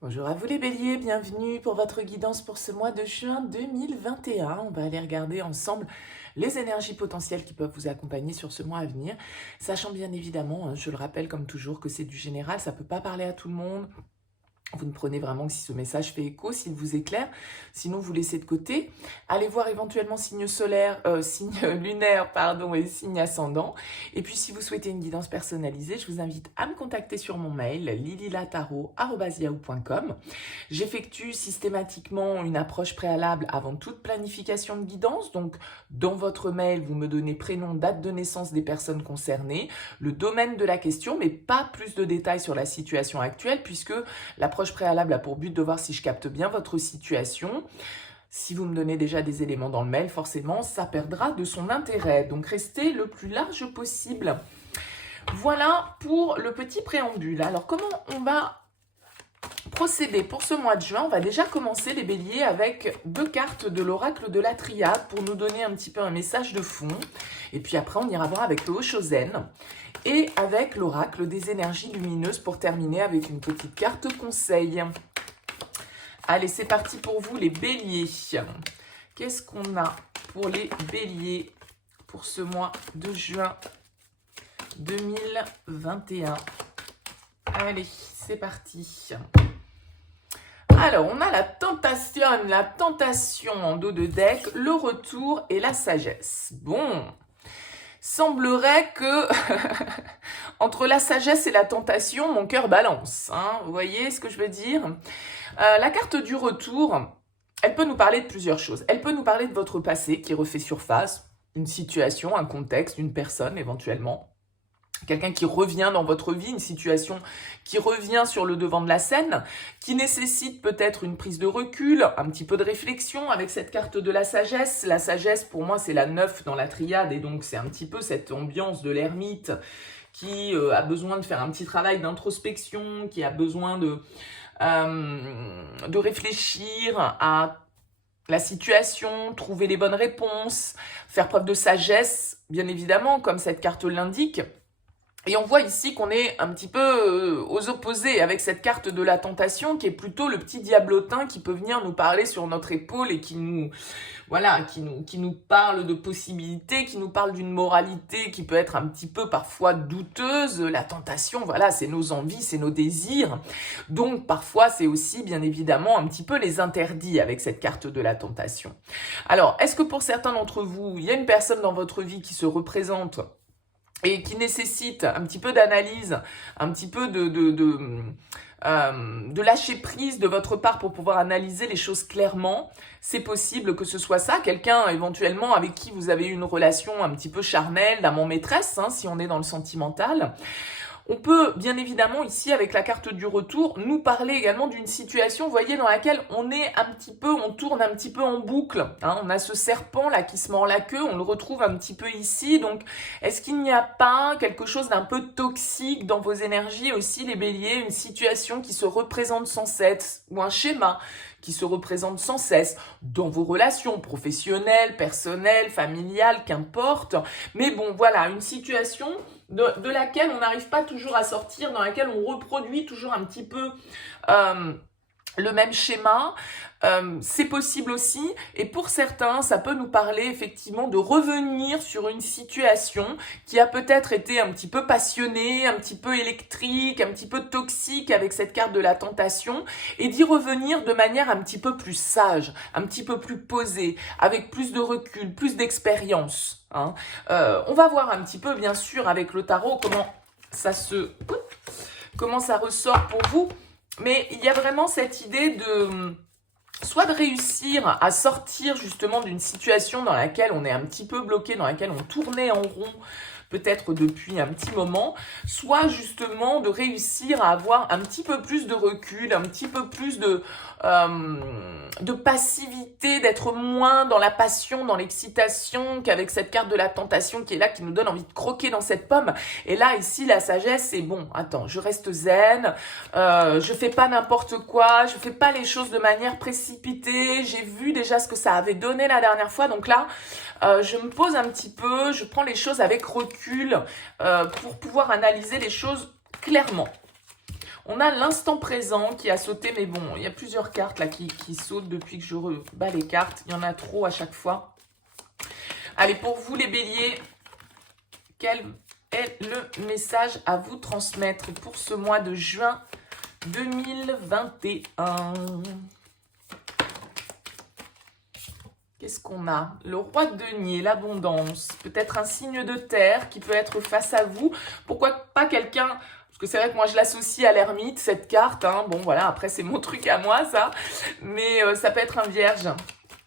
Bonjour à vous les béliers, bienvenue pour votre guidance pour ce mois de juin 2021. On va aller regarder ensemble les énergies potentielles qui peuvent vous accompagner sur ce mois à venir, sachant bien évidemment, je le rappelle comme toujours, que c'est du général, ça ne peut pas parler à tout le monde. Vous ne prenez vraiment que si ce message fait écho, s'il vous éclaire, sinon vous laissez de côté. Allez voir éventuellement signe solaire, signe lunaire, pardon, et signe ascendant. Et puis si vous souhaitez une guidance personnalisée, je vous invite à me contacter sur mon mail lililataro@yahoo.com. J'effectue systématiquement une approche préalable avant toute planification de guidance. Donc dans votre mail, vous me donnez prénom, date de naissance des personnes concernées, le domaine de la question, mais pas plus de détails sur la situation actuelle puisque l'approche préalable a pour but de voir si je capte bien votre situation. Si vous me donnez déjà des éléments dans le mail, forcément, ça perdra de son intérêt. Donc, restez le plus large possible. Voilà pour le petit préambule. Alors, comment on va procéder pour ce mois de juin? On va déjà commencer les béliers avec 2 cartes de l'oracle de la triade pour nous donner un petit peu un message de fond. Et puis après, on ira voir avec le Oshozen et avec l'oracle des énergies lumineuses pour terminer avec une petite carte conseil. Allez, c'est parti pour vous les béliers. Qu'est-ce qu'on a pour les béliers pour ce mois de juin 2021? Allez, c'est parti. Alors, on a la tentation en dos de deck, le retour et la sagesse. Bon, semblerait que entre la sagesse et la tentation, mon cœur balance. Vous voyez ce que je veux dire? La carte du retour, elle peut nous parler de plusieurs choses. Elle peut nous parler de votre passé qui refait surface, une situation, un contexte, une personne éventuellement. Quelqu'un qui revient dans votre vie, une situation qui revient sur le devant de la scène, qui nécessite peut-être une prise de recul, un petit peu de réflexion avec cette carte de la sagesse. La sagesse, pour moi, c'est la 9 dans la triade, et donc c'est un petit peu cette ambiance de l'ermite qui a besoin de faire un petit travail d'introspection, qui a besoin de réfléchir à la situation, trouver les bonnes réponses, faire preuve de sagesse, bien évidemment, comme cette carte l'indique. Et on voit ici qu'on est un petit peu aux opposés avec cette carte de la tentation qui est plutôt le petit diablotin qui peut venir nous parler sur notre épaule et qui nous parle de possibilités, qui nous parle d'une moralité qui peut être un petit peu parfois douteuse. La tentation, voilà, c'est nos envies, c'est nos désirs. Donc parfois c'est aussi bien évidemment un petit peu les interdits avec cette carte de la tentation. Alors, est-ce que pour certains d'entre vous, il y a une personne dans votre vie qui se représente et qui nécessite un petit peu d'analyse, un petit peu de lâcher prise de votre part pour pouvoir analyser les choses clairement? C'est possible que ce soit ça, quelqu'un éventuellement avec qui vous avez eu une relation un petit peu charnelle, d'amant-maîtresse, si on est dans le sentimental. On peut, bien évidemment, ici, avec la carte du retour, nous parler également d'une situation, vous voyez, dans laquelle on tourne un petit peu en boucle. On a ce serpent là qui se mord la queue, on le retrouve un petit peu ici. Donc, est-ce qu'il n'y a pas quelque chose d'un peu toxique dans vos énergies aussi, les béliers, une situation qui se représente sans cesse, ou un schéma qui se représente sans cesse dans vos relations professionnelles, personnelles, familiales, qu'importe. Mais bon, voilà, une situation de laquelle on n'arrive pas toujours à sortir, dans laquelle on reproduit toujours un petit peu le même schéma. C'est possible aussi, et pour certains, ça peut nous parler effectivement de revenir sur une situation qui a peut-être été un petit peu passionnée, un petit peu électrique, un petit peu toxique avec cette carte de la tentation, et d'y revenir de manière un petit peu plus sage, un petit peu plus posée, avec plus de recul, plus d'expérience. On va voir un petit peu, bien sûr, avec le tarot, comment ça ressort pour vous. Mais il y a vraiment cette idée soit de réussir à sortir justement d'une situation dans laquelle on est un petit peu bloqué, dans laquelle on tournait en rond peut-être depuis un petit moment, soit justement de réussir à avoir un petit peu plus de recul, un petit peu plus de passivité, d'être moins dans la passion, dans l'excitation qu'avec cette carte de la tentation qui est là, qui nous donne envie de croquer dans cette pomme. Et là, ici, la sagesse, c'est bon, attends, je reste zen, je fais pas n'importe quoi, je fais pas les choses de manière précipitée, j'ai vu déjà ce que ça avait donné la dernière fois, donc là, je me pose un petit peu, je prends les choses avec recul pour pouvoir analyser les choses clairement. On a l'instant présent qui a sauté, mais bon, il y a plusieurs cartes là qui sautent depuis que je rebats les cartes. Il y en a trop à chaque fois. Allez, pour vous les béliers, quel est le message à vous transmettre pour ce mois de juin 2021? Qu'est-ce qu'on a? Le roi de denier, l'abondance, peut-être un signe de terre qui peut être face à vous. Pourquoi pas quelqu'un, parce que c'est vrai que moi je l'associe à l'ermite, cette carte, hein. Bon voilà, après c'est mon truc à moi ça, mais ça peut être un vierge,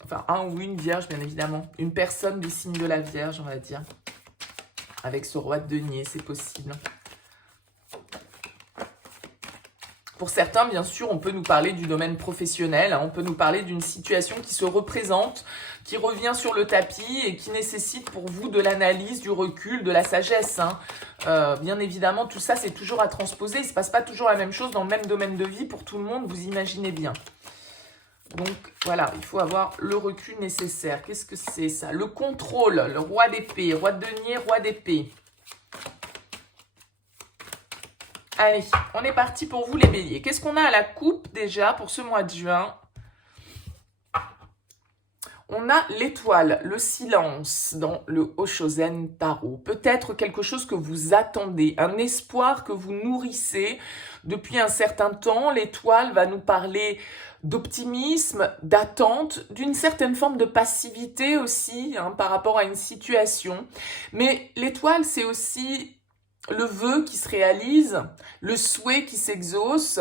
enfin un ou une vierge bien évidemment, une personne du signe de la vierge on va dire, avec ce roi de denier, c'est possible. Pour certains, bien sûr, on peut nous parler du domaine professionnel, hein, on peut nous parler d'une situation qui se représente, qui revient sur le tapis et qui nécessite pour vous de l'analyse, du recul, de la sagesse. Hein. Bien évidemment, tout ça, c'est toujours à transposer. Il ne se passe pas toujours la même chose dans le même domaine de vie pour tout le monde, vous imaginez bien. Donc, voilà, il faut avoir le recul nécessaire. Qu'est-ce que c'est ça? Le contrôle, le roi d'épée, roi de denier, roi d'épée. Allez, on est parti pour vous les béliers. Qu'est-ce qu'on a à la coupe déjà pour ce mois de juin? On a l'étoile, le silence dans le Oshozen Tarot. Peut-être quelque chose que vous attendez, un espoir que vous nourrissez depuis un certain temps. L'étoile va nous parler d'optimisme, d'attente, d'une certaine forme de passivité aussi hein, par rapport à une situation. Mais l'étoile, c'est aussi le vœu qui se réalise, le souhait qui s'exauce,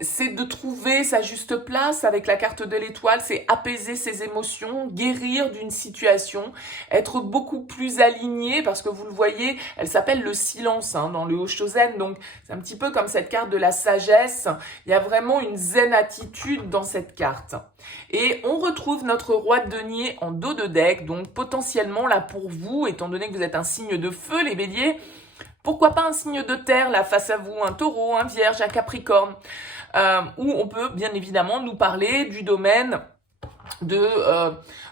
c'est de trouver sa juste place avec la carte de l'étoile, c'est apaiser ses émotions, guérir d'une situation, être beaucoup plus aligné parce que vous le voyez, elle s'appelle le silence hein, dans le Oshozen, donc c'est un petit peu comme cette carte de la sagesse, il y a vraiment une zen attitude dans cette carte. Et on retrouve notre roi de denier en dos de deck, donc potentiellement là pour vous, étant donné que vous êtes un signe de feu les béliers, pourquoi pas un signe de terre là face à vous, un taureau, un vierge, un capricorne, où on peut bien évidemment nous parler du domaine de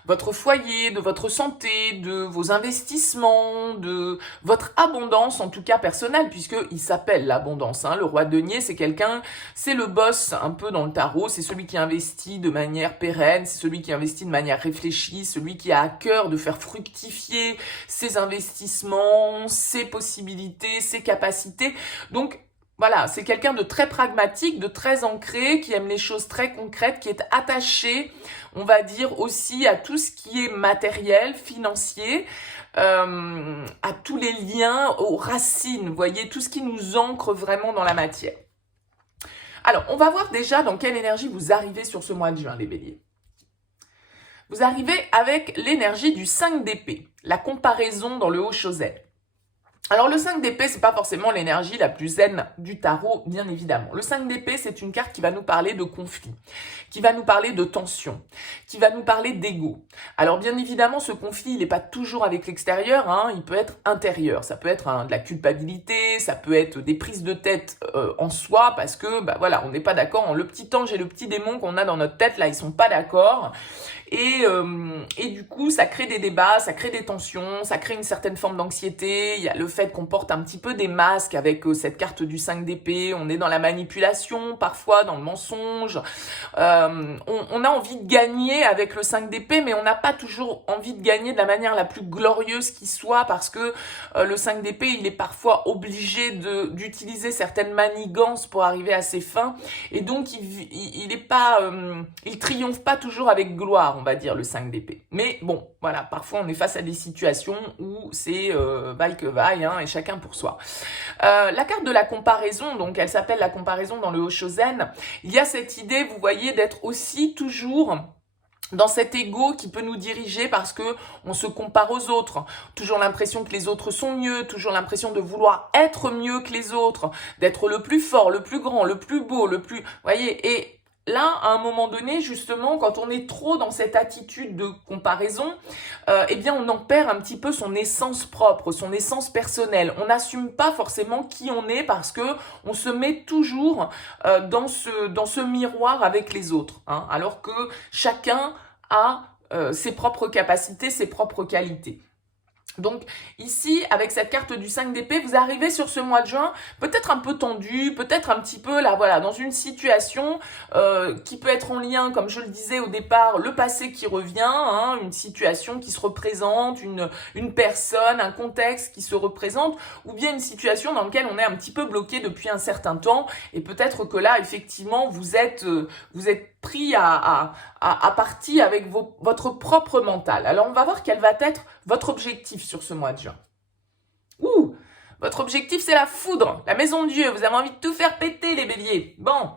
votre foyer, de votre santé, de vos investissements, de votre abondance, en tout cas personnelle, puisqu'il s'appelle l'abondance. Hein. Le roi de denier, c'est quelqu'un, c'est le boss un peu dans le tarot, c'est celui qui investit de manière pérenne, c'est celui qui investit de manière réfléchie, celui qui a à cœur de faire fructifier ses investissements, ses possibilités, ses capacités. Donc, voilà, c'est quelqu'un de très pragmatique, de très ancré, qui aime les choses très concrètes, qui est attaché, on va dire, aussi à tout ce qui est matériel, financier, à tous les liens, aux racines, vous voyez, tout ce qui nous ancre vraiment dans la matière. Alors, on va voir déjà dans quelle énergie vous arrivez sur ce mois de juin, les béliers. Vous arrivez avec l'énergie du 5 d'épée, la comparaison dans le Oshozen. Alors le 5 d'épée, c'est pas forcément l'énergie la plus zen du tarot, bien évidemment. Le 5 d'épée, c'est une carte qui va nous parler de conflit, qui va nous parler de tension, qui va nous parler d'ego. Alors bien évidemment, ce conflit, il n'est pas toujours avec l'extérieur, hein, il peut être intérieur. Ça peut être de la culpabilité, ça peut être des prises de tête en soi, parce que bah voilà, on n'est pas d'accord. Le petit ange et le petit démon qu'on a dans notre tête, là, ils sont pas d'accord. Et du coup, ça crée des débats, ça crée des tensions, ça crée une certaine forme d'anxiété. Il y a le fait qu'on porte un petit peu des masques avec cette carte du 5 d'épée. On est dans la manipulation, parfois dans le mensonge. On a envie de gagner avec le 5 d'épée, mais on n'a pas toujours envie de gagner de la manière la plus glorieuse qui soit, parce que le 5 d'épée, il est parfois obligé d'utiliser certaines manigances pour arriver à ses fins. Et donc, il triomphe pas toujours avec gloire, on va dire, le 5 d'épée. Mais bon, voilà, parfois on est face à des situations où c'est vaille que vaille, hein, et chacun pour soi. La carte de la comparaison, donc elle s'appelle la comparaison dans le Oshozen. Il y a cette idée, vous voyez, d'être aussi toujours dans cet ego qui peut nous diriger parce que on se compare aux autres, toujours l'impression que les autres sont mieux, toujours l'impression de vouloir être mieux que les autres, d'être le plus fort, le plus grand, le plus beau, le plus, vous voyez, et là, à un moment donné, justement, quand on est trop dans cette attitude de comparaison, eh bien, on en perd un petit peu son essence propre, son essence personnelle. On n'assume pas forcément qui on est parce que on se met toujours dans ce miroir avec les autres, hein, alors que chacun a ses propres capacités, ses propres qualités. Donc ici, avec cette carte du 5 d'épée, vous arrivez sur ce mois de juin peut-être un peu tendu, peut-être un petit peu là, voilà, dans une situation qui peut être en lien, comme je le disais au départ, le passé qui revient, hein, une situation qui se représente, une personne, un contexte qui se représente, ou bien une situation dans laquelle on est un petit peu bloqué depuis un certain temps, et peut-être que là, effectivement, vous êtes pris à partie avec votre propre mental. Alors, on va voir quel va être votre objectif sur ce mois de juin. Votre objectif, c'est la foudre, la maison de Dieu. Vous avez envie de tout faire péter, les béliers. Bon,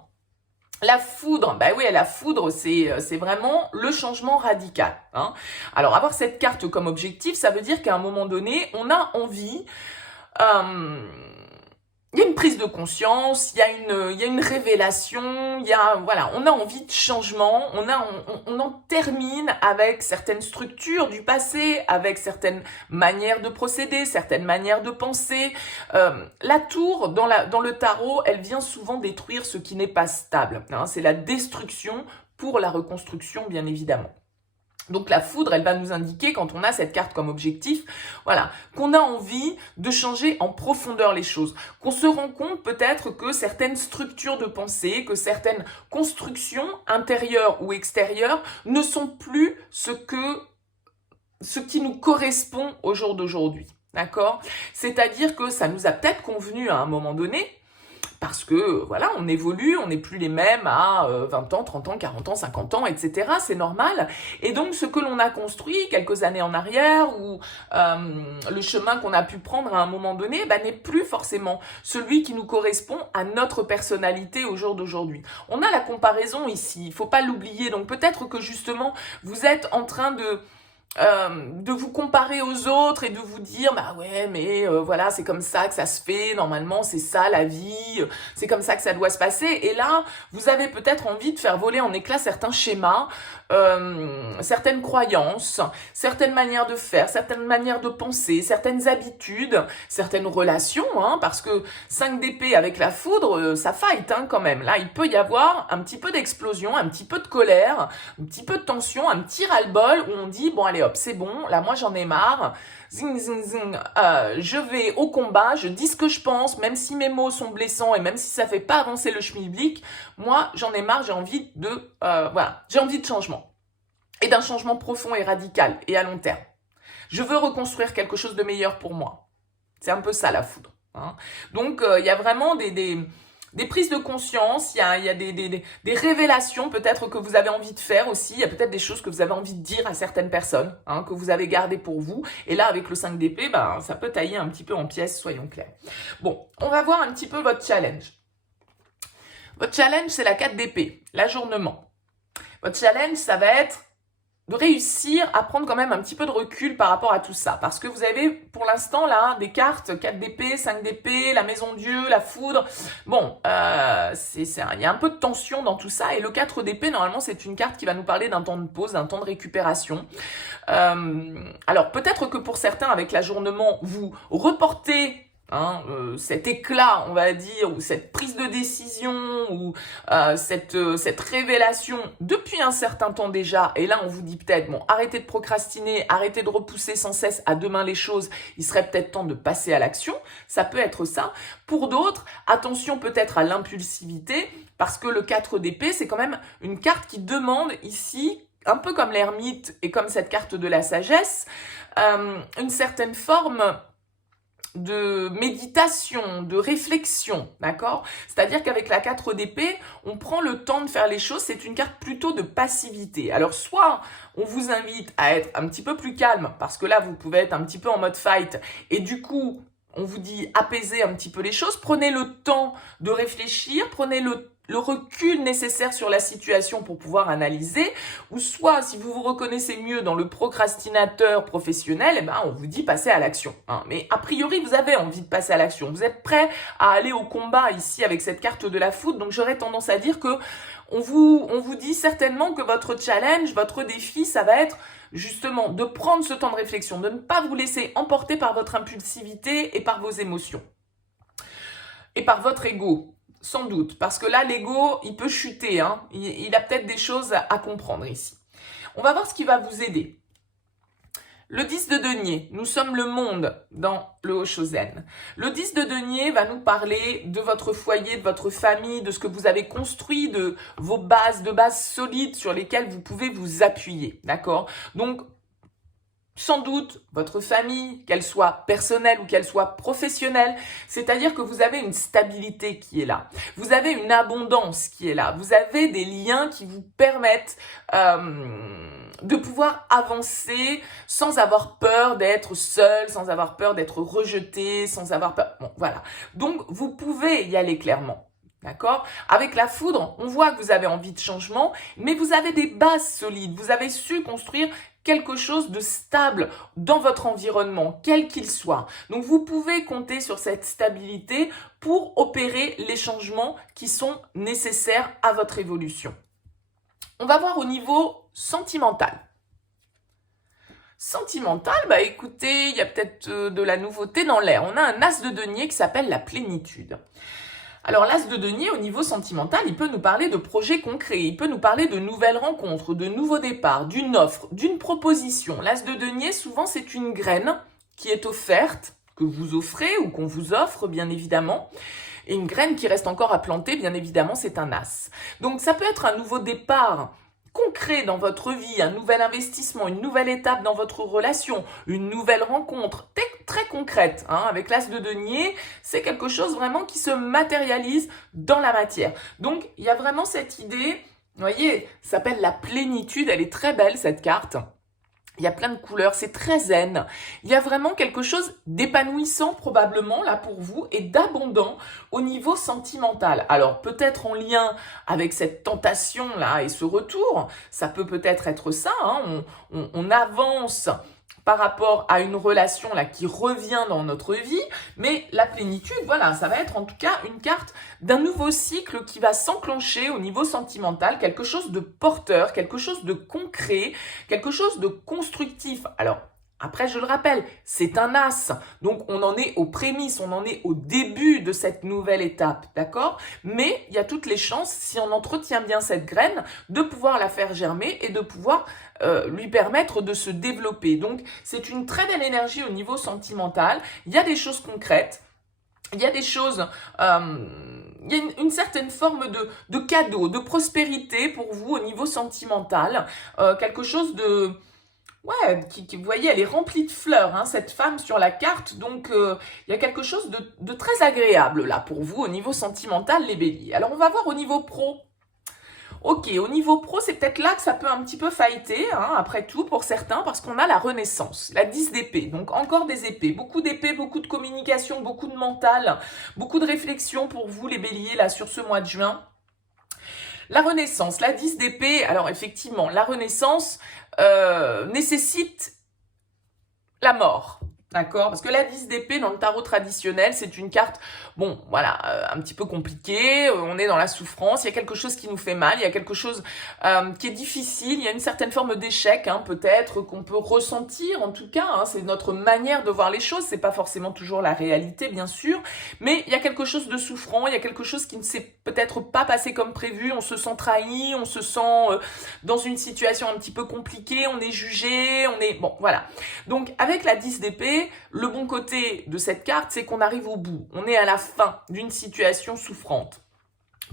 la foudre, bah oui, la foudre, c'est vraiment le changement radical. Hein. Alors, avoir cette carte comme objectif, ça veut dire qu'à un moment donné, on a envie... il y a une prise de conscience, il y a une révélation, voilà, on a envie de changement, on en termine avec certaines structures du passé, avec certaines manières de procéder, certaines manières de penser. La tour, dans le tarot, elle vient souvent détruire ce qui n'est pas stable. Hein, c'est la destruction pour la reconstruction, bien évidemment. Donc la foudre, elle va nous indiquer, quand on a cette carte comme objectif, voilà, qu'on a envie de changer en profondeur les choses, qu'on se rend compte peut-être que certaines structures de pensée, que certaines constructions intérieures ou extérieures ne sont plus ce qui nous correspond au jour d'aujourd'hui, d'accord? C'est-à-dire que ça nous a peut-être convenu à un moment donné, parce que, voilà, on évolue, on n'est plus les mêmes à 20 ans, 30 ans, 40 ans, 50 ans, etc. C'est normal. Et donc, ce que l'on a construit quelques années en arrière, ou le chemin qu'on a pu prendre à un moment donné, n'est plus forcément celui qui nous correspond à notre personnalité au jour d'aujourd'hui. On a la comparaison ici, il ne faut pas l'oublier. Donc, peut-être que justement, vous êtes en train de vous comparer aux autres et de vous dire bah ouais mais voilà c'est comme ça que ça se fait, normalement c'est ça la vie, c'est comme ça que ça doit se passer, et là vous avez peut-être envie de faire voler en éclats certains schémas, certaines croyances, certaines manières de faire, certaines manières de penser, certaines habitudes, certaines relations, hein, parce que 5 d'épée avec la foudre, ça fight hein, quand même. Là, il peut y avoir un petit peu d'explosion, un petit peu de colère, un petit peu de tension, un petit ras-le-bol où on dit, bon allez hop, c'est bon, là moi j'en ai marre, zing zing zing, je vais au combat, je dis ce que je pense, même si mes mots sont blessants et même si ça fait pas avancer le schmilblick, moi j'en ai marre, j'ai envie de, voilà, j'ai envie de changement. Et d'un changement profond et radical et à long terme. Je veux reconstruire quelque chose de meilleur pour moi. C'est un peu ça la foudre. Hein. Donc il y a vraiment des prises de conscience, il y a des révélations peut-être que vous avez envie de faire aussi, il y a peut-être des choses que vous avez envie de dire à certaines personnes, hein, que vous avez gardées pour vous, et là avec le 5 d'épée, ça peut tailler un petit peu en pièces, soyons clairs. Bon, on va voir un petit peu votre challenge. Votre challenge, c'est la 4 d'épée, l'ajournement. Votre challenge, ça va être de réussir à prendre quand même un petit peu de recul par rapport à tout ça. Parce que vous avez pour l'instant là des cartes, 4 d'épée, 5 d'épée, la maison Dieu, la foudre. Bon, il y a un peu de tension dans tout ça. Et le 4 d'épée, normalement, c'est une carte qui va nous parler d'un temps de pause, d'un temps de récupération. Alors peut-être que pour certains, avec l'ajournement, vous reportez cet éclat, on va dire, ou cette prise de décision, ou cette révélation depuis un certain temps déjà, et là on vous dit peut-être, bon, arrêtez de procrastiner, arrêtez de repousser sans cesse à demain les choses, il serait peut-être temps de passer à l'action, ça peut être ça. Pour d'autres, attention peut-être à l'impulsivité, parce que le 4 d'épée, c'est quand même une carte qui demande ici, un peu comme l'ermite et comme cette carte de la sagesse, une certaine forme de méditation, de réflexion, d'accord? C'est-à-dire qu'avec la 4 d'épée, on prend le temps de faire les choses, c'est une carte plutôt de passivité. Alors soit on vous invite à être un petit peu plus calme, parce que là vous pouvez être un petit peu en mode fight, et du coup on vous dit apaiser un petit peu les choses, prenez le temps de réfléchir, prenez le recul nécessaire sur la situation pour pouvoir analyser, ou soit, si vous vous reconnaissez mieux dans le procrastinateur professionnel, on vous dit passer à l'action. Hein. Mais a priori, vous avez envie de passer à l'action. Vous êtes prêt à aller au combat ici avec cette carte de la foudre, donc j'aurais tendance à dire que on vous dit certainement que votre challenge, votre défi, ça va être justement de prendre ce temps de réflexion, de ne pas vous laisser emporter par votre impulsivité et par vos émotions. Et par votre ego. Sans doute, parce que là, l'ego, il peut chuter, hein. Il a peut-être des choses à comprendre ici. On va voir ce qui va vous aider. Le 10 de denier, nous sommes le monde dans le Hoshozen. Le 10 de denier va nous parler de votre foyer, de votre famille, de ce que vous avez construit, de vos bases, de bases solides sur lesquelles vous pouvez vous appuyer, d'accord? Donc, sans doute, votre famille, qu'elle soit personnelle ou qu'elle soit professionnelle, c'est-à-dire que vous avez une stabilité qui est là. Vous avez une abondance qui est là. Vous avez des liens qui vous permettent de pouvoir avancer sans avoir peur d'être seul, sans avoir peur d'être rejeté, sans avoir peur... Bon, voilà. Donc, vous pouvez y aller clairement. D'accord? Avec la foudre, on voit que vous avez envie de changement, mais vous avez des bases solides. Vous avez su construire quelque chose de stable dans votre environnement, quel qu'il soit. Donc, vous pouvez compter sur cette stabilité pour opérer les changements qui sont nécessaires à votre évolution. On va voir au niveau sentimental. Sentimental, bah écoutez, il y a peut-être de la nouveauté dans l'air. On a un as de denier qui s'appelle la plénitude. Alors l'as de denier au niveau sentimental, il peut nous parler de projets concrets, il peut nous parler de nouvelles rencontres, de nouveaux départs, d'une offre, d'une proposition. L'as de denier, souvent c'est une graine qui est offerte, que vous offrez ou qu'on vous offre bien évidemment. Et une graine qui reste encore à planter, bien évidemment, c'est un as. Donc ça peut être un nouveau départ concret dans votre vie, un nouvel investissement, une nouvelle étape dans votre relation, une nouvelle rencontre très concrète. Avec l'as de denier, c'est quelque chose vraiment qui se matérialise dans la matière. Donc, il y a vraiment cette idée, vous voyez, ça s'appelle la plénitude, elle est très belle cette carte. Il y a plein de couleurs, c'est très zen. Il y a vraiment quelque chose d'épanouissant probablement là pour vous et d'abondant au niveau sentimental. Alors peut-être en lien avec cette tentation là et ce retour, ça peut-être être ça. On avance par rapport à une relation là qui revient dans notre vie, mais la plénitude, voilà, ça va être en tout cas une carte d'un nouveau cycle qui va s'enclencher au niveau sentimental, quelque chose de porteur, quelque chose de concret, quelque chose de constructif. Alors, après, je le rappelle, c'est un as, donc on en est aux prémices, on en est au début de cette nouvelle étape, d'accord? Mais il y a toutes les chances, si on entretient bien cette graine, de pouvoir la faire germer et de pouvoir lui permettre de se développer. Donc, c'est une très belle énergie au niveau sentimental. Il y a des choses concrètes, il y a des choses... il y a une certaine forme de cadeau, de prospérité pour vous au niveau sentimental, quelque chose de... Ouais, vous voyez, elle est remplie de fleurs, cette femme sur la carte, donc il y a quelque chose de très agréable là pour vous au niveau sentimental, les béliers. Alors on va voir au niveau pro. Ok, au niveau pro, c'est peut-être là que ça peut un petit peu fighter, après tout, pour certains, parce qu'on a la renaissance, la 10 d'épée, donc encore des épées, beaucoup de communication, beaucoup de mental, beaucoup de réflexion pour vous, les béliers, là, sur ce mois de juin. La renaissance, la 10 d'épée, alors effectivement, la renaissance nécessite la mort. D'accord? Parce que la 10 d'épée dans le tarot traditionnel, c'est une carte, bon, voilà, un petit peu compliquée, on est dans la souffrance, il y a quelque chose qui nous fait mal, il y a quelque chose qui est difficile, il y a une certaine forme d'échec, peut-être, qu'on peut ressentir, en tout cas, c'est notre manière de voir les choses, c'est pas forcément toujours la réalité, bien sûr, mais il y a quelque chose de souffrant, il y a quelque chose qui ne s'est peut-être pas passé comme prévu, on se sent trahi, on se sent dans une situation un petit peu compliquée, on est jugé, bon, voilà. Donc, avec la 10 d'épée, le bon côté de cette carte, c'est qu'on arrive au bout. On est à la fin d'une situation souffrante.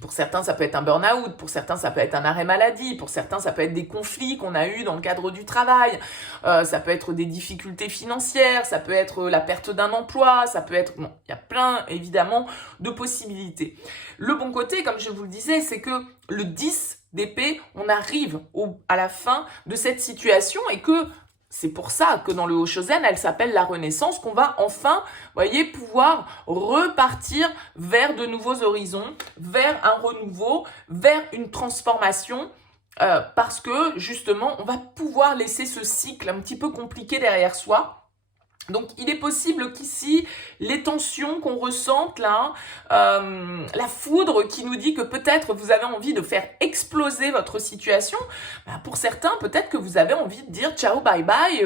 Pour certains, ça peut être un burn-out. Pour certains, ça peut être un arrêt maladie. Pour certains, ça peut être des conflits qu'on a eus dans le cadre du travail. Ça peut être des difficultés financières. Ça peut être la perte d'un emploi. Ça peut être... Bon, il y a plein, évidemment, de possibilités. Le bon côté, comme je vous le disais, c'est que le 10 d'épée, on arrive à la fin de cette situation et que... C'est pour ça que dans le Hoshozen, elle s'appelle la Renaissance, qu'on va enfin, voyez, pouvoir repartir vers de nouveaux horizons, vers un renouveau, vers une transformation, parce que justement, on va pouvoir laisser ce cycle un petit peu compliqué derrière soi. Donc, il est possible qu'ici, les tensions qu'on ressente là, la foudre qui nous dit que peut-être vous avez envie de faire exploser votre situation, bah pour certains, peut-être que vous avez envie de dire ciao, bye bye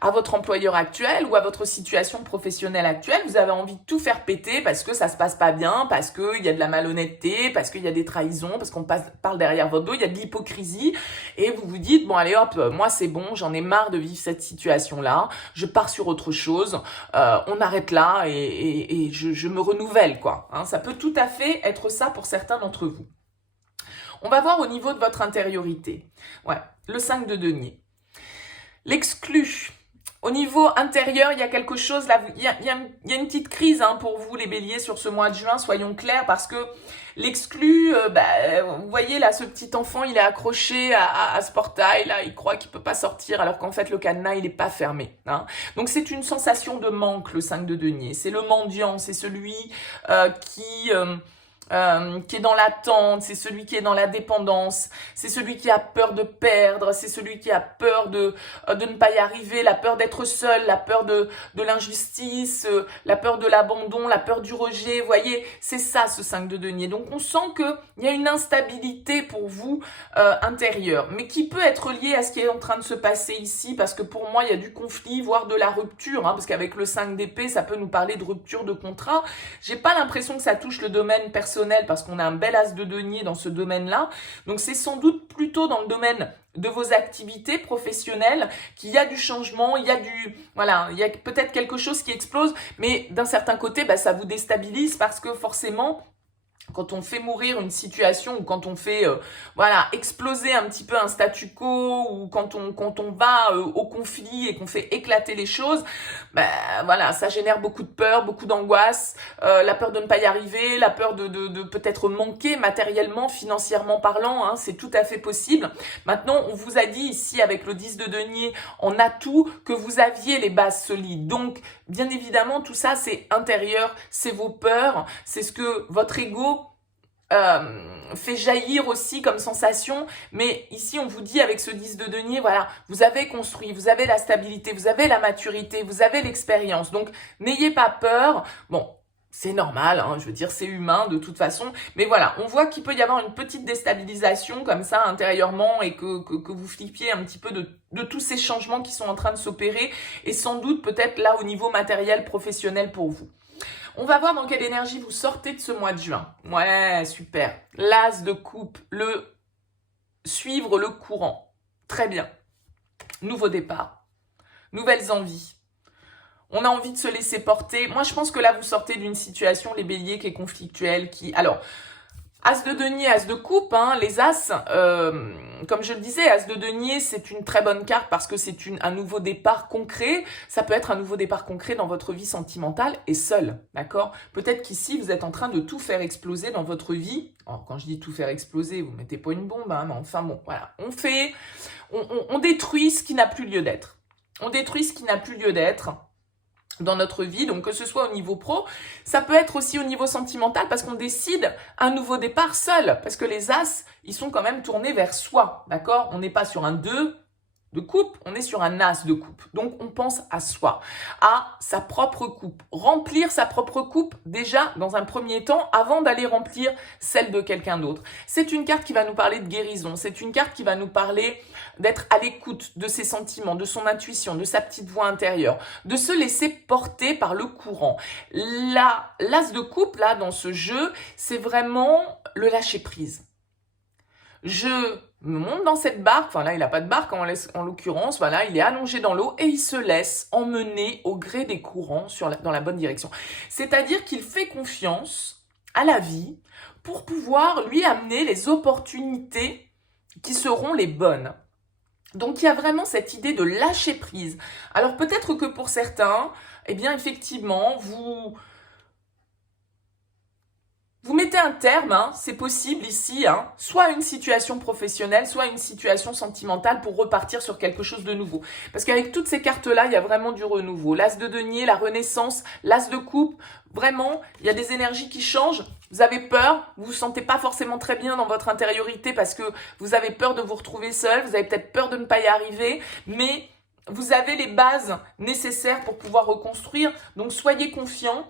à votre employeur actuel ou à votre situation professionnelle actuelle. Vous avez envie de tout faire péter parce que ça se passe pas bien, parce qu'il y a de la malhonnêteté, parce qu'il y a des trahisons, parce qu'on parle derrière votre dos, il y a de l'hypocrisie. Et vous vous dites, bon allez hop, moi c'est bon, j'en ai marre de vivre cette situation-là, je pars sur autre chose, on arrête là et je me renouvelle, quoi. Hein, ça peut tout à fait être ça pour certains d'entre vous. On va voir au niveau de votre intériorité. Ouais, le 5 de denier. L'exclu. Au niveau intérieur, il y a quelque chose, là, il y a une petite crise hein, pour vous les béliers sur ce mois de juin, soyons clairs, parce que l'exclu, vous voyez là, ce petit enfant, il est accroché à ce portail, là, il croit qu'il peut pas sortir, alors qu'en fait, le cadenas, il est pas fermé. Hein. Donc, c'est une sensation de manque, le 5 de denier. C'est le mendiant, c'est celui qui est dans l'attente, c'est celui qui est dans la dépendance, c'est celui qui a peur de perdre, c'est celui qui a peur de ne pas y arriver, la peur d'être seul, la peur de l'injustice, la peur de l'abandon, la peur du rejet. Vous voyez, c'est ça ce 5 de denier. Donc on sent qu'il y a une instabilité pour vous intérieure, mais qui peut être liée à ce qui est en train de se passer ici, parce que pour moi, il y a du conflit, voire de la rupture, hein, parce qu'avec le 5 d'épée, ça peut nous parler de rupture de contrat. J'ai pas l'impression que ça touche le domaine personnel, parce qu'on a un bel as de denier dans ce domaine-là. Donc, c'est sans doute plutôt dans le domaine de vos activités professionnelles qu'il y a du changement, il y a peut-être quelque chose qui explose, mais d'un certain côté, ça vous déstabilise parce que forcément, quand on fait mourir une situation ou quand on fait exploser un petit peu un statu quo ou quand on va au conflit et qu'on fait éclater les choses, ça génère beaucoup de peur, beaucoup d'angoisse, la peur de ne pas y arriver, la peur de peut-être manquer matériellement, financièrement parlant, hein, c'est tout à fait possible. Maintenant, on vous a dit ici avec le 10 de denier en atout que vous aviez les bases solides. Donc, bien évidemment, tout ça, c'est intérieur, c'est vos peurs, c'est ce que votre ego fait jaillir aussi comme sensation, mais ici on vous dit avec ce 10 de denier, voilà, vous avez construit, vous avez la stabilité, vous avez la maturité, vous avez l'expérience, donc n'ayez pas peur. Bon, c'est normal, hein, je veux dire, c'est humain de toute façon, mais voilà, on voit qu'il peut y avoir une petite déstabilisation comme ça intérieurement et que vous flippiez un petit peu de tous ces changements qui sont en train de s'opérer et sans doute peut-être là au niveau matériel, professionnel pour vous. On va voir dans quelle énergie vous sortez de ce mois de juin. Ouais, super. L'as de coupe, suivre le courant. Très bien. Nouveau départ. Nouvelles envies. On a envie de se laisser porter. Moi, je pense que là, vous sortez d'une situation, les béliers, qui est conflictuelle, Alors, as de denier, as de coupe, hein, les as, comme je le disais, as de denier, c'est une très bonne carte parce que c'est un nouveau départ concret. Ça peut être un nouveau départ concret dans votre vie sentimentale et seul, d'accord? Peut-être qu'ici, vous êtes en train de tout faire exploser dans votre vie. Alors, quand je dis tout faire exploser, vous mettez pas une bombe, hein, mais enfin bon, voilà. On détruit ce qui n'a plus lieu d'être. On détruit ce qui n'a plus lieu d'être dans notre vie, donc que ce soit au niveau pro, ça peut être aussi au niveau sentimental parce qu'on décide un nouveau départ seul, parce que les as, ils sont quand même tournés vers soi, d'accord? On n'est pas sur un 2 de coupe, on est sur un as de coupe. Donc, on pense à soi, à sa propre coupe. Remplir sa propre coupe, déjà, dans un premier temps, avant d'aller remplir celle de quelqu'un d'autre. C'est une carte qui va nous parler de guérison. C'est une carte qui va nous parler d'être à l'écoute de ses sentiments, de son intuition, de sa petite voix intérieure, de se laisser porter par le courant. L'as de coupe, là, dans ce jeu, c'est vraiment le lâcher-prise. Je me monte dans cette barque, enfin là il n'a pas de barque en l'occurrence, voilà, il est allongé dans l'eau et il se laisse emmener au gré des courants dans la bonne direction. C'est-à-dire qu'il fait confiance à la vie pour pouvoir lui amener les opportunités qui seront les bonnes. Donc il y a vraiment cette idée de lâcher prise. Alors peut-être que pour certains, eh bien effectivement, vous mettez un terme, hein, c'est possible ici, hein, soit à une situation professionnelle, soit à une situation sentimentale pour repartir sur quelque chose de nouveau. Parce qu'avec toutes ces cartes-là, il y a vraiment du renouveau. L'as de denier, la renaissance, l'as de coupe, vraiment, il y a des énergies qui changent. Vous avez peur, vous vous sentez pas forcément très bien dans votre intériorité parce que vous avez peur de vous retrouver seul, vous avez peut-être peur de ne pas y arriver, mais vous avez les bases nécessaires pour pouvoir reconstruire. Donc, soyez confiants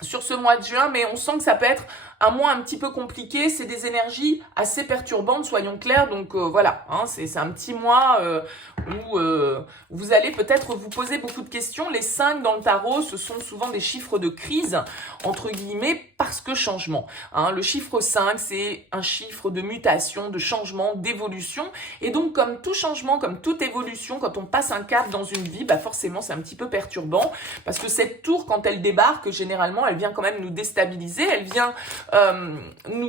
sur ce mois de juin, mais on sent que ça peut être un mois un petit peu compliqué. C'est des énergies assez perturbantes, soyons clairs. Donc voilà, hein, c'est un petit mois où vous allez peut-être vous poser beaucoup de questions. Les 5 dans le tarot, ce sont souvent des chiffres de crise, entre guillemets, parce que changement. Hein, le chiffre 5, c'est un chiffre de mutation, de changement, d'évolution. Et donc, comme tout changement, comme toute évolution, quand on passe un cap dans une vie, bah forcément, c'est un petit peu perturbant. Parce que cette tour, quand elle débarque, généralement, elle vient quand même nous déstabiliser. Elle vient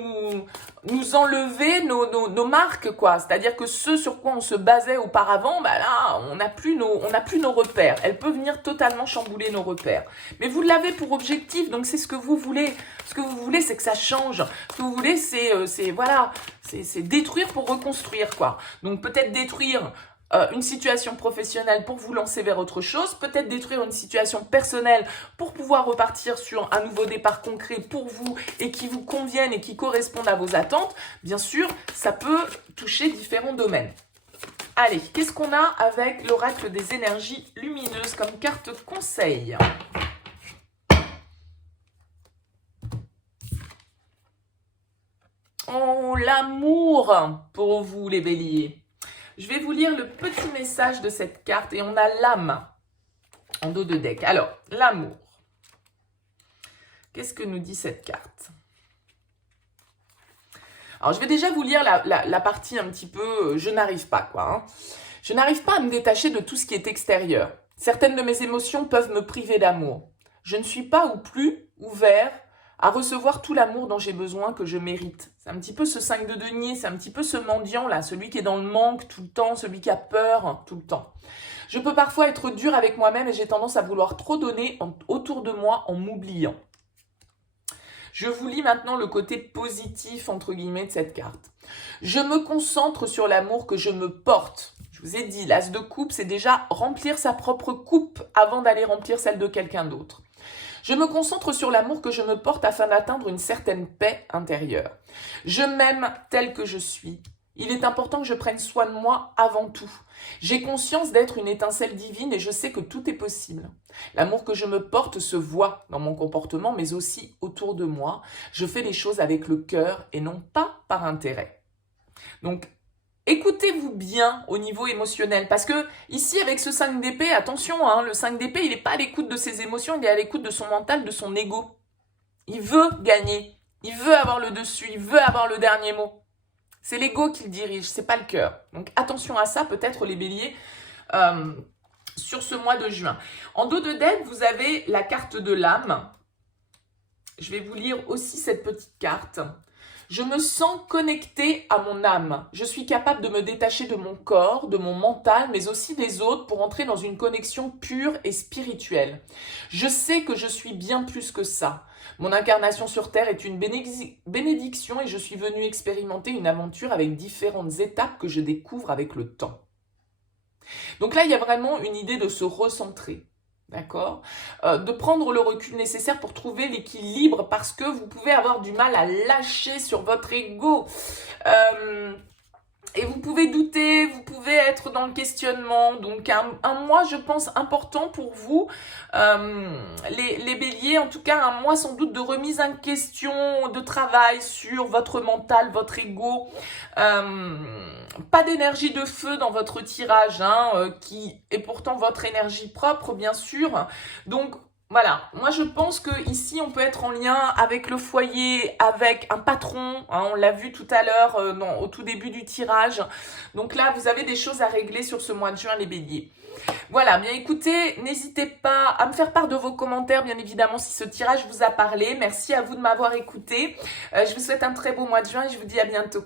nous enlever nos marques, quoi. C'est-à-dire que ce sur quoi on se basait auparavant, bah là, on n'a plus nos repères. Elle peut venir totalement chambouler nos repères. Mais vous l'avez pour objectif, donc c'est ce que vous voulez. Ce que vous voulez, c'est que ça change. Ce que vous voulez, c'est détruire pour reconstruire, quoi. Donc peut-être détruire une situation professionnelle pour vous lancer vers autre chose, peut-être détruire une situation personnelle pour pouvoir repartir sur un nouveau départ concret pour vous et qui vous convienne et qui corresponde à vos attentes. Bien sûr, ça peut toucher différents domaines. Allez, qu'est-ce qu'on a avec l'oracle des énergies lumineuses comme carte conseil ? Oh, l'amour pour vous les béliers. Je vais vous lire le petit message de cette carte et on a l'âme en dos de deck. Alors, l'amour. Qu'est-ce que nous dit cette carte ? Alors, je vais déjà vous lire la partie un petit peu je n'arrive pas, quoi. Hein. Je n'arrive pas à me détacher de tout ce qui est extérieur. Certaines de mes émotions peuvent me priver d'amour. Je ne suis pas ou plus ouvert à recevoir tout l'amour dont j'ai besoin, que je mérite. C'est un petit peu ce 5 de denier, c'est un petit peu ce mendiant-là, celui qui est dans le manque tout le temps, celui qui a peur tout le temps. Je peux parfois être dur avec moi-même et j'ai tendance à vouloir trop donner autour de moi en m'oubliant. Je vous lis maintenant le côté positif, entre guillemets, de cette carte. Je me concentre sur l'amour que je me porte. Je vous ai dit, l'as de coupe, c'est déjà remplir sa propre coupe avant d'aller remplir celle de quelqu'un d'autre. Je me concentre sur l'amour que je me porte afin d'atteindre une certaine paix intérieure. Je m'aime tel que je suis. Il est important que je prenne soin de moi avant tout. J'ai conscience d'être une étincelle divine et je sais que tout est possible. L'amour que je me porte se voit dans mon comportement, mais aussi autour de moi. Je fais les choses avec le cœur et non pas par intérêt. Donc, écoutez-vous bien au niveau émotionnel, parce que ici avec ce 5 d'épée, attention, hein, le 5 d'épée, il n'est pas à l'écoute de ses émotions, il est à l'écoute de son mental, de son ego. Il veut gagner, il veut avoir le dessus, il veut avoir le dernier mot. C'est l'ego qui le dirige, c'est pas le cœur. Donc attention à ça, peut-être les béliers, sur ce mois de juin. En dos de deck, vous avez la carte de l'âme. Je vais vous lire aussi cette petite carte. Je me sens connectée à mon âme. Je suis capable de me détacher de mon corps, de mon mental, mais aussi des autres pour entrer dans une connexion pure et spirituelle. Je sais que je suis bien plus que ça. Mon incarnation sur Terre est une bénédiction et je suis venue expérimenter une aventure avec différentes étapes que je découvre avec le temps. Donc là, il y a vraiment une idée de se recentrer. D'accord, de prendre le recul nécessaire pour trouver l'équilibre parce que vous pouvez avoir du mal à lâcher sur votre ego. Et vous pouvez douter, vous pouvez être dans le questionnement. Donc un mois, je pense, important pour vous, les béliers. En tout cas, un mois sans doute de remise en question, de travail sur votre mental, votre ego. Pas d'énergie de feu dans votre tirage, hein, qui est pourtant votre énergie propre, bien sûr. Donc, voilà, moi je pense que ici on peut être en lien avec le foyer, avec un patron, hein, on l'a vu tout à l'heure au tout début du tirage. Donc là, vous avez des choses à régler sur ce mois de juin, les béliers. Voilà, bien écoutez, n'hésitez pas à me faire part de vos commentaires, bien évidemment, si ce tirage vous a parlé. Merci à vous de m'avoir écouté. Je vous souhaite un très beau mois de juin et je vous dis à bientôt.